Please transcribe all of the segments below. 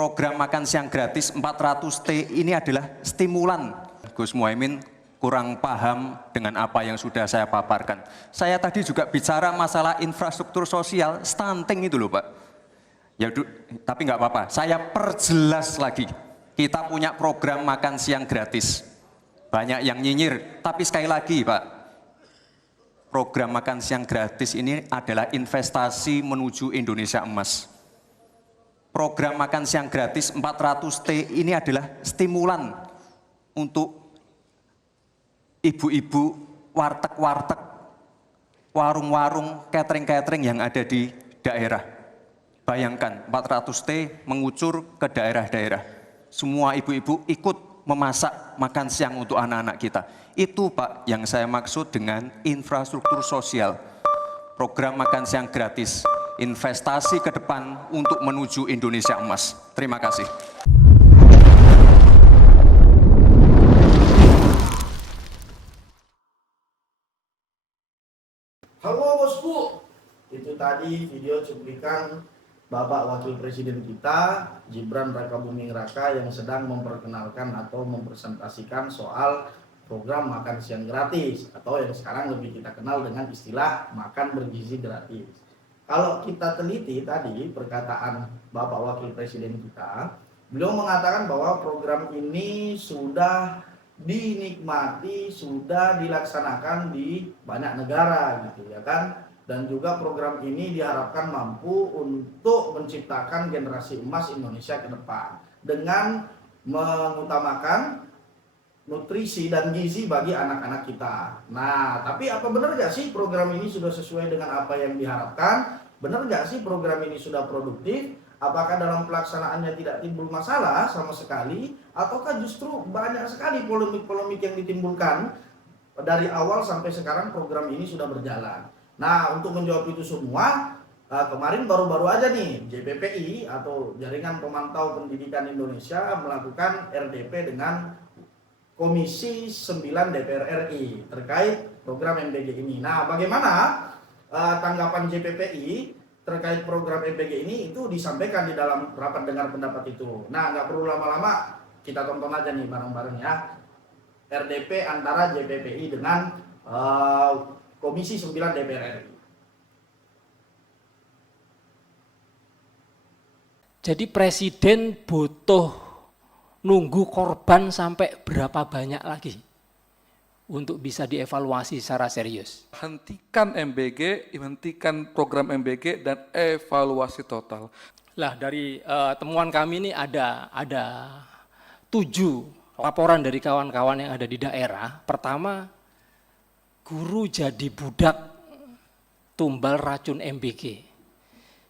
program makan siang gratis 400T ini adalah stimulan. Gus Muhaimin kurang paham dengan apa yang sudah saya paparkan. Saya tadi juga bicara masalah infrastruktur sosial, stunting itu loh Pak. Ya, tapi nggak apa-apa, saya perjelas lagi. Kita punya program makan siang gratis. Banyak yang nyinyir, tapi sekali lagi Pak, program makan siang gratis ini adalah investasi menuju Indonesia emas. Program makan siang gratis 400T ini adalah stimulan untuk ibu-ibu, warteg-warteg, warung-warung, catering-catering yang ada di daerah. Bayangkan 400T mengucur ke daerah-daerah. Semua ibu-ibu ikut memasak makan siang untuk anak-anak kita. Itu Pak yang saya maksud dengan infrastruktur sosial. Program makan siang gratis, investasi ke depan untuk menuju Indonesia emas. Terima kasih. Halo bosku, itu tadi video cuplikan Bapak Wakil Presiden kita, Gibran Rakabuming Raka, yang sedang memperkenalkan atau mempresentasikan soal program makan siang gratis, atau yang sekarang lebih kita kenal dengan istilah makan bergizi gratis. Kalau kita teliti tadi perkataan Bapak Wakil Presiden kita, beliau mengatakan bahwa program ini sudah dinikmati, sudah dilaksanakan di banyak negara gitu ya kan. Dan juga program ini diharapkan mampu untuk menciptakan generasi emas Indonesia ke depan dengan mengutamakan nutrisi dan gizi bagi anak-anak kita. Nah, tapi apa benar gak sih program ini sudah sesuai dengan apa yang diharapkan? Benar gak sih program ini sudah produktif? Apakah dalam pelaksanaannya tidak timbul masalah sama sekali? Ataukah justru banyak sekali polemik-polemik yang ditimbulkan dari awal sampai sekarang program ini sudah berjalan? Nah, untuk menjawab itu semua, kemarin baru-baru aja nih JPPI atau Jaringan Pemantau Pendidikan Indonesia melakukan RDP dengan Komisi 9 DPR RI terkait program MBG ini. Nah, bagaimana tanggapan JPPI terkait program MBG ini? Itu disampaikan di dalam rapat dengar pendapat itu. Nah, nggak perlu lama-lama, kita tonton aja nih bareng-bareng ya. RDP antara JPPI dengan Komisi 9 DPR RI. Jadi presiden butuh nunggu korban sampai berapa banyak lagi untuk bisa dievaluasi secara serius? Hentikan MBG, hentikan program MBG dan evaluasi total. Lah dari temuan kami ini ada 7 laporan dari kawan-kawan yang ada di daerah. Pertama, guru jadi budak tumbal racun MBG.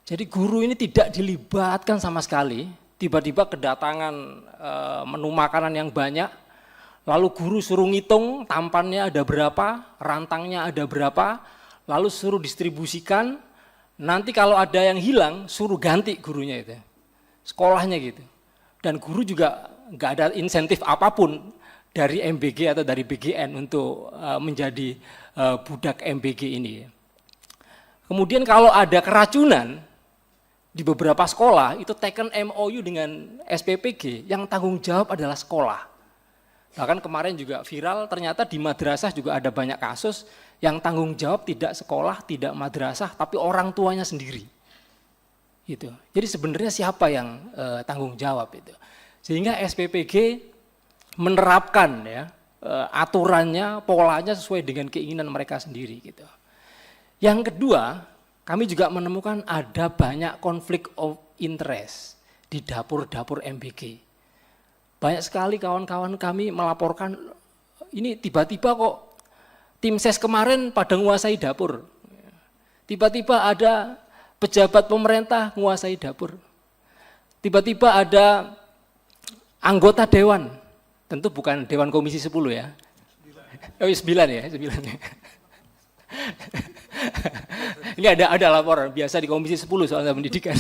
Jadi guru ini tidak dilibatkan sama sekali, tiba-tiba kedatangan menu makanan yang banyak, lalu guru suruh ngitung tampannya ada berapa, rantangnya ada berapa, lalu suruh distribusikan, nanti kalau ada yang hilang suruh ganti gurunya itu, sekolahnya gitu. Dan guru juga nggak ada insentif apapun dari MBG atau dari BGN untuk menjadi budak MBG ini. Kemudian kalau ada keracunan di beberapa sekolah itu taken MOU dengan SPPG yang tanggung jawab adalah sekolah. Bahkan kemarin juga viral ternyata di madrasah juga ada banyak kasus yang tanggung jawab tidak sekolah, tidak madrasah tapi orang tuanya sendiri. Gitu. Jadi sebenarnya siapa yang tanggung jawab itu? Sehingga SPPG menerapkan ya aturannya, polanya sesuai dengan keinginan mereka sendiri gitu. Yang kedua, kami juga menemukan ada banyak konflik of interest di dapur-dapur MBG. Banyak sekali kawan-kawan kami melaporkan ini tiba-tiba kok tim ses kemarin pada menguasai dapur. Tiba-tiba ada pejabat pemerintah menguasai dapur. Tiba-tiba ada anggota dewan, tentu bukan Dewan Komisi 10 ya. 9 ya, 9 ya. Ini ada laporan, biasa di Komisi 10 soal pendidikan.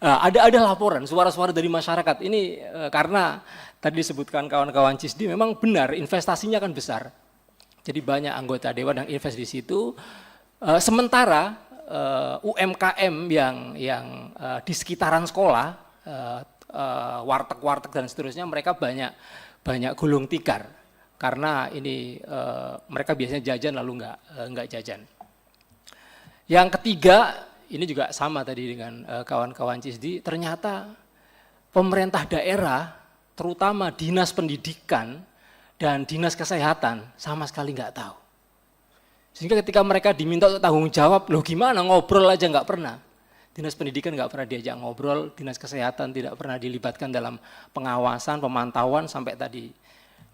Ada laporan, suara-suara dari masyarakat. Ini karena tadi disebutkan kawan-kawan CISDI memang benar investasinya kan besar. Jadi banyak anggota dewan yang invest di situ. Sementara UMKM yang di sekitaran sekolah warteg-warteg dan seterusnya, mereka banyak gulung tikar karena ini mereka biasanya jajan lalu nggak jajan. Yang ketiga, ini juga sama tadi dengan kawan-kawan CISDI, ternyata pemerintah daerah, terutama dinas pendidikan dan dinas kesehatan sama sekali nggak tahu. Sehingga ketika mereka diminta untuk tanggung jawab, loh gimana, ngobrol aja nggak pernah. Dinas pendidikan nggak pernah diajak ngobrol, dinas kesehatan tidak pernah dilibatkan dalam pengawasan, pemantauan, sampai tadi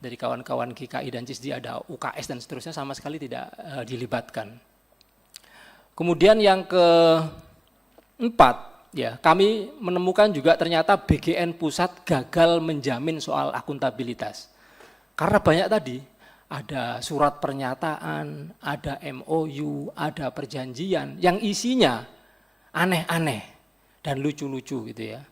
dari kawan-kawan GKI dan CISDI ada UKS dan seterusnya sama sekali tidak dilibatkan. Kemudian yang keempat, ya, kami menemukan juga ternyata BGN pusat gagal menjamin soal akuntabilitas. Karena banyak tadi, ada surat pernyataan, ada MOU, ada perjanjian yang isinya aneh-aneh dan lucu-lucu gitu ya.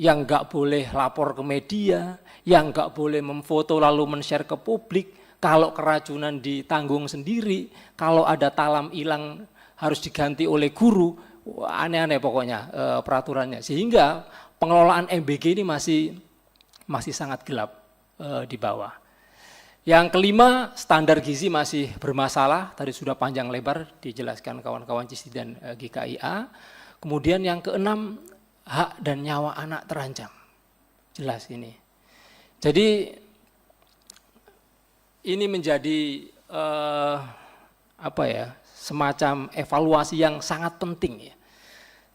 Yang nggak boleh lapor ke media, yang nggak boleh memfoto lalu men-share ke publik, kalau keracunan ditanggung sendiri, kalau ada talam hilang harus diganti oleh guru, aneh-aneh pokoknya peraturannya. Sehingga pengelolaan MBG ini masih sangat gelap di bawah. Yang kelima, standar gizi masih bermasalah, tadi sudah panjang lebar dijelaskan kawan-kawan CISDI dan GKIA. Kemudian yang keenam, hak dan nyawa anak terancam. Jelas ini. Jadi ini menjadi semacam evaluasi yang sangat penting ya.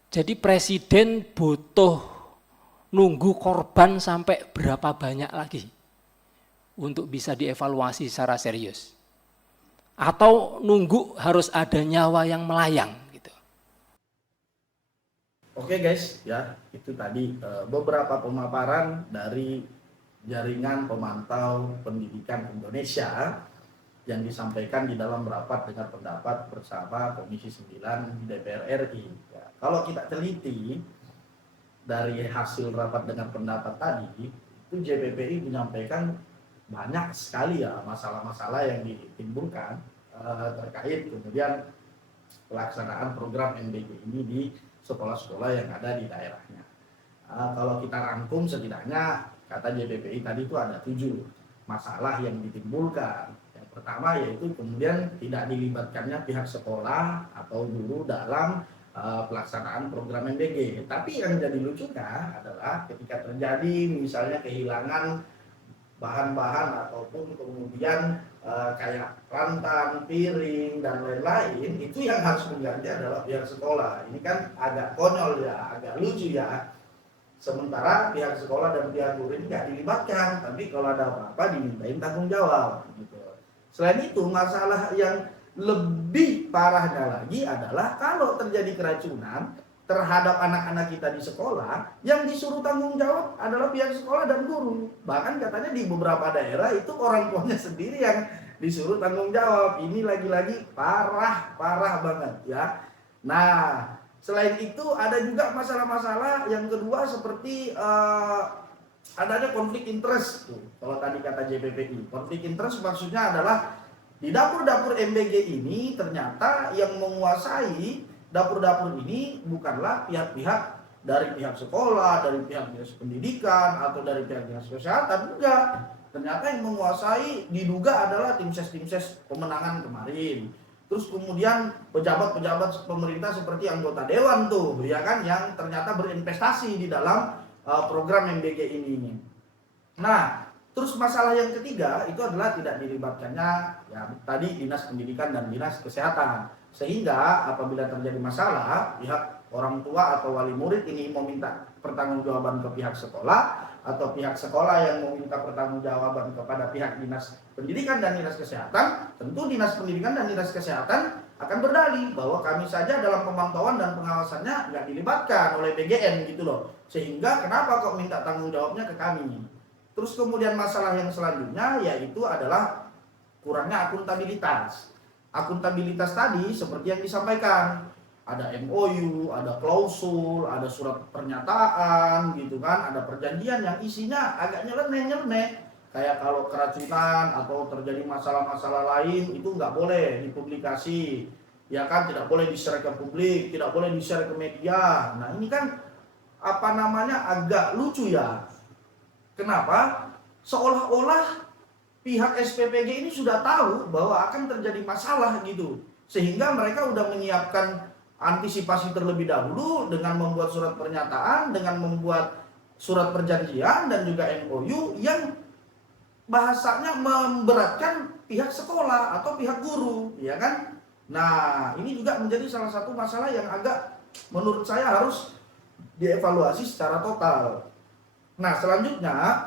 Jadi presiden butuh nunggu korban sampai berapa banyak lagi untuk bisa dievaluasi secara serius. Atau nunggu harus ada nyawa yang melayang gitu. Oke guys, ya itu tadi beberapa pemaparan dari Jaringan Pemantau Pendidikan Indonesia yang disampaikan di dalam rapat dengar pendapat bersama Komisi 9 DPR RI. Ya, kalau kita teliti dari hasil rapat dengar pendapat tadi, itu JPPI menyampaikan banyak sekali ya masalah-masalah yang ditimbulkan terkait kemudian pelaksanaan program MBG ini di sekolah-sekolah yang ada di daerahnya. Kalau kita rangkum setidaknya kata JPPI tadi itu ada 7 masalah yang ditimbulkan. Yang pertama yaitu kemudian tidak dilibatkannya pihak sekolah atau guru dalam pelaksanaan program MBG. Tapi yang jadi lucunya adalah ketika terjadi misalnya kehilangan bahan-bahan ataupun kemudian kayak rantan, piring, dan lain-lain, itu yang harus mengganti adalah pihak sekolah. Ini kan agak konyol ya, agak lucu ya. Sementara pihak sekolah dan pihak guru ini nggak dilibatkan, tapi kalau ada apa-apa dimintain tanggung jawab. Gitu. Selain itu, masalah yang lebih parahnya lagi adalah kalau terjadi keracunan terhadap anak-anak kita di sekolah, yang disuruh tanggung jawab adalah pihak sekolah dan guru. Bahkan katanya di beberapa daerah itu orang tuanya sendiri yang disuruh tanggung jawab. Ini lagi-lagi parah banget ya. Nah, selain itu ada juga masalah-masalah yang kedua seperti adanya konflik interest. Kalau tadi kata JPPI, konflik interest maksudnya adalah di dapur-dapur MBG ini ternyata yang menguasai dapur-dapur ini bukanlah pihak-pihak dari pihak sekolah, dari pihak dinas pendidikan, atau dari pihak dinas kesehatan, enggak. Ternyata yang menguasai diduga adalah tim ses pemenangan kemarin. Terus kemudian pejabat-pejabat pemerintah seperti anggota dewan tuh, ya kan, yang ternyata berinvestasi di dalam program MBG ini. Nah, terus masalah yang ketiga itu adalah tidak dilibatkannya ya tadi dinas pendidikan dan dinas kesehatan. Sehingga apabila terjadi masalah, pihak orang tua atau wali murid ini meminta pertanggungjawaban ke pihak sekolah, atau pihak sekolah yang meminta pertanggungjawaban kepada pihak dinas pendidikan dan dinas kesehatan, tentu dinas pendidikan dan dinas kesehatan akan berdalih bahwa kami saja dalam pemantauan dan pengawasannya nggak dilibatkan oleh BGN gitu loh. Sehingga kenapa kok minta tanggung jawabnya ke kami? Terus kemudian masalah yang selanjutnya yaitu adalah kurangnya akuntabilitas. Akuntabilitas tadi seperti yang disampaikan, ada MOU, ada klausul, ada surat pernyataan gitu kan, ada perjanjian yang isinya agak nyeleneh. Kayak kalau keracunan atau terjadi masalah-masalah lain itu nggak boleh dipublikasi, ya kan, tidak boleh di-share ke publik, tidak boleh di-share ke media. Nah ini kan agak lucu ya. Kenapa? Seolah-olah pihak SPPG ini sudah tahu bahwa akan terjadi masalah gitu. Sehingga mereka udah menyiapkan antisipasi terlebih dahulu dengan membuat surat pernyataan, dengan membuat surat perjanjian dan juga MOU yang bahasanya memberatkan pihak sekolah atau pihak guru, ya kan? Nah, ini juga menjadi salah satu masalah yang agak menurut saya harus dievaluasi secara total. Nah, selanjutnya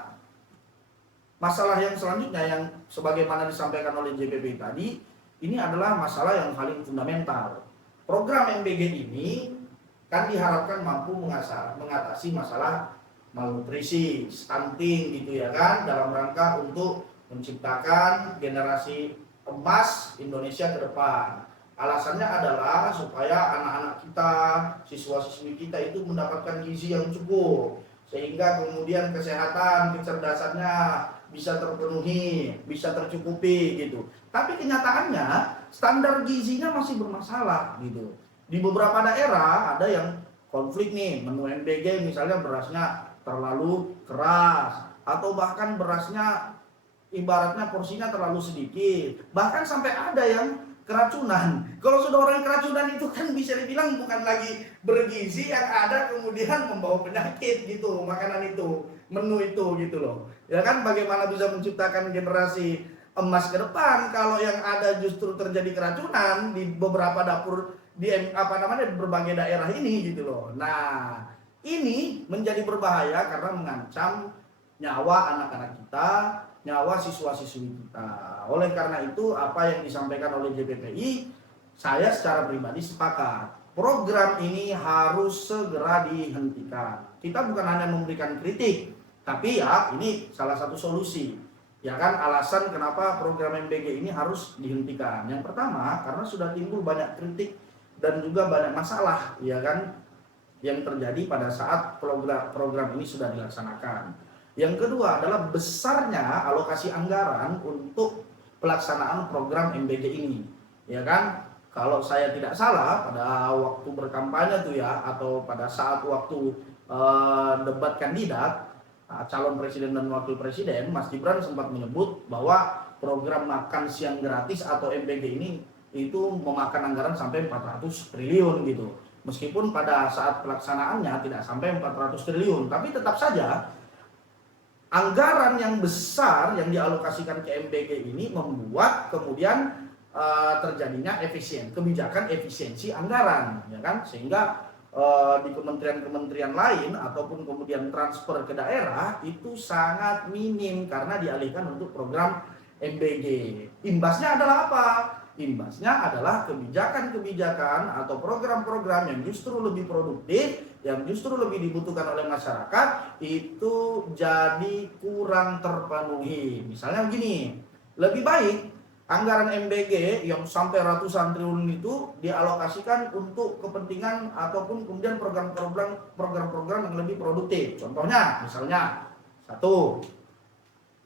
masalah yang selanjutnya yang sebagaimana disampaikan oleh JPP tadi, ini adalah masalah yang paling fundamental. Program MBG ini kan diharapkan mampu mengatasi masalah malnutrisi, stunting gitu ya kan, dalam rangka untuk menciptakan generasi emas Indonesia ke depan. Alasannya adalah supaya anak-anak kita, siswa-siswi kita itu mendapatkan gizi yang cukup, sehingga kemudian kesehatan, kecerdasannya bisa terpenuhi, bisa tercukupi gitu. Tapi kenyataannya standar gizinya masih bermasalah gitu. Di beberapa daerah ada yang konflik nih, menu MBG misalnya berasnya terlalu keras, atau bahkan berasnya ibaratnya porsinya terlalu sedikit, bahkan sampai ada yang keracunan. Kalau sudah orang keracunan itu kan bisa dibilang bukan lagi bergizi, yang ada kemudian membawa penyakit gitu, makanan itu, menu itu gitu loh. Ya kan, bagaimana bisa menciptakan generasi emas ke depan kalau yang ada justru terjadi keracunan di beberapa dapur di berbagai daerah ini gitu loh. Nah, ini menjadi berbahaya karena mengancam nyawa anak-anak kita, nyawa siswa-siswi kita. Oleh karena itu, apa yang disampaikan oleh JPPI, saya secara pribadi sepakat. Program ini harus segera dihentikan. Kita bukan hanya memberikan kritik, tapi ya ini salah satu solusi. Ya kan, alasan kenapa program MBG ini harus dihentikan. Yang pertama, karena sudah timbul banyak kritik dan juga banyak masalah, ya kan, yang terjadi pada saat program ini sudah dilaksanakan. Yang kedua adalah besarnya alokasi anggaran untuk pelaksanaan program MBG ini. Ya kan, kalau saya tidak salah pada waktu berkampanye tuh ya, atau pada saat waktu debat kandidat calon presiden dan wakil presiden, Mas Gibran sempat menyebut bahwa program makan siang gratis atau MBG ini itu memakan anggaran sampai 400 triliun gitu. Meskipun pada saat pelaksanaannya tidak sampai 400 triliun, tapi tetap saja anggaran yang besar yang dialokasikan ke MBG ini membuat kemudian terjadinya kebijakan efisiensi anggaran, ya kan, sehingga di kementerian-kementerian lain ataupun kemudian transfer ke daerah itu sangat minim karena dialihkan untuk program MBG. Imbasnya adalah apa? Imbasnya adalah kebijakan-kebijakan atau program-program yang justru lebih produktif, yang justru lebih dibutuhkan oleh masyarakat, itu jadi kurang terpenuhi. Misalnya begini, lebih baik anggaran MBG yang sampai ratusan triliun itu dialokasikan untuk kepentingan ataupun kemudian program-program yang lebih produktif. Contohnya, misalnya, satu,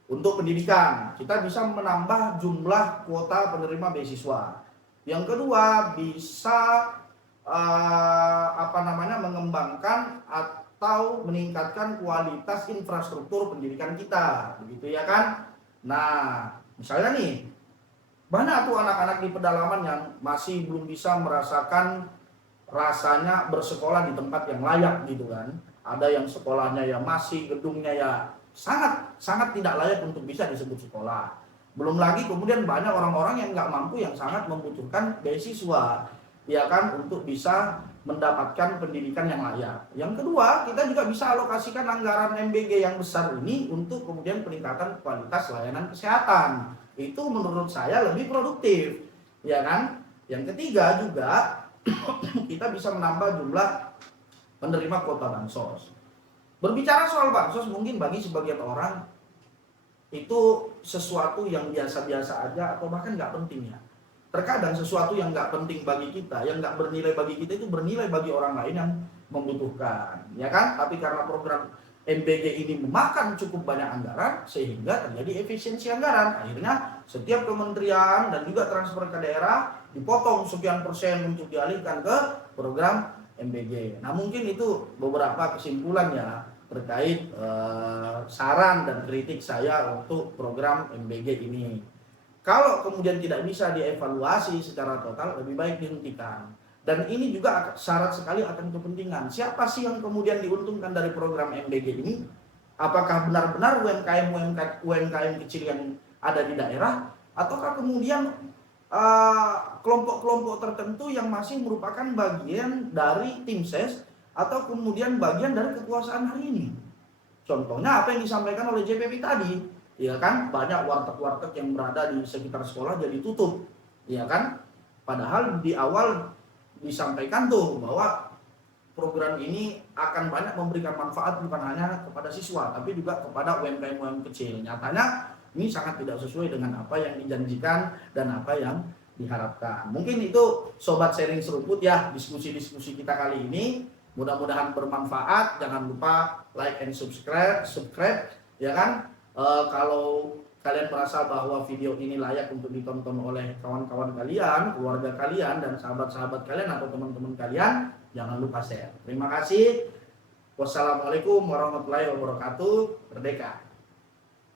untuk pendidikan, kita bisa menambah jumlah kuota penerima beasiswa. Yang kedua, bisa mengembangkan atau meningkatkan kualitas infrastruktur pendidikan kita, begitu ya kan? Nah, misalnya nih, banyak tuh anak-anak di pedalaman yang masih belum bisa merasakan rasanya bersekolah di tempat yang layak gitu kan. Ada yang sekolahnya ya masih gedungnya ya sangat tidak layak untuk bisa disebut sekolah. Belum lagi kemudian banyak orang-orang yang nggak mampu, yang sangat membutuhkan beasiswa, ya kan, untuk bisa mendapatkan pendidikan yang layak. Yang kedua, kita juga bisa alokasikan anggaran MBG yang besar ini untuk kemudian peningkatan kualitas layanan kesehatan. Itu menurut saya lebih produktif, ya kan. Yang ketiga juga kita bisa menambah jumlah penerima kuota bansos. Berbicara soal bansos mungkin bagi sebagian orang itu sesuatu yang biasa-biasa aja atau bahkan nggak penting ya. Terkadang sesuatu yang nggak penting bagi kita, yang nggak bernilai bagi kita itu bernilai bagi orang lain yang membutuhkan, ya kan? Tapi karena program MBG ini memakan cukup banyak anggaran sehingga terjadi efisiensi anggaran. Akhirnya setiap kementerian dan juga transfer ke daerah dipotong sekian persen untuk dialihkan ke program MBG. Nah mungkin itu beberapa kesimpulan ya terkait saran dan kritik saya untuk program MBG ini. Kalau kemudian tidak bisa dievaluasi secara total, lebih baik dihentikan. Dan ini juga syarat sekali akan kepentingan. Siapa sih yang kemudian diuntungkan dari program MBG ini? Apakah benar-benar UMKM kecil yang ada di daerah? Ataukah kemudian kelompok-kelompok tertentu yang masih merupakan bagian dari tim ses atau kemudian bagian dari kekuasaan hari ini? Contohnya apa yang disampaikan oleh JPP tadi. Ya kan, banyak warteg-warteg yang berada di sekitar sekolah jadi tutup, ya kan? Padahal di awal disampaikan tuh bahwa program ini akan banyak memberikan manfaat bukan hanya kepada siswa, tapi juga kepada UMKM kecil. Nyatanya ini sangat tidak sesuai dengan apa yang dijanjikan dan apa yang diharapkan. Mungkin itu sobat sharing seruput ya, diskusi-diskusi kita kali ini. Mudah-mudahan bermanfaat. Jangan lupa like and subscribe, ya kan? Kalau kalian merasa bahwa video ini layak untuk ditonton oleh kawan-kawan kalian, keluarga kalian, dan sahabat-sahabat kalian atau teman-teman kalian, jangan lupa share. Terima kasih. Wassalamualaikum warahmatullahi wabarakatuh. Merdeka.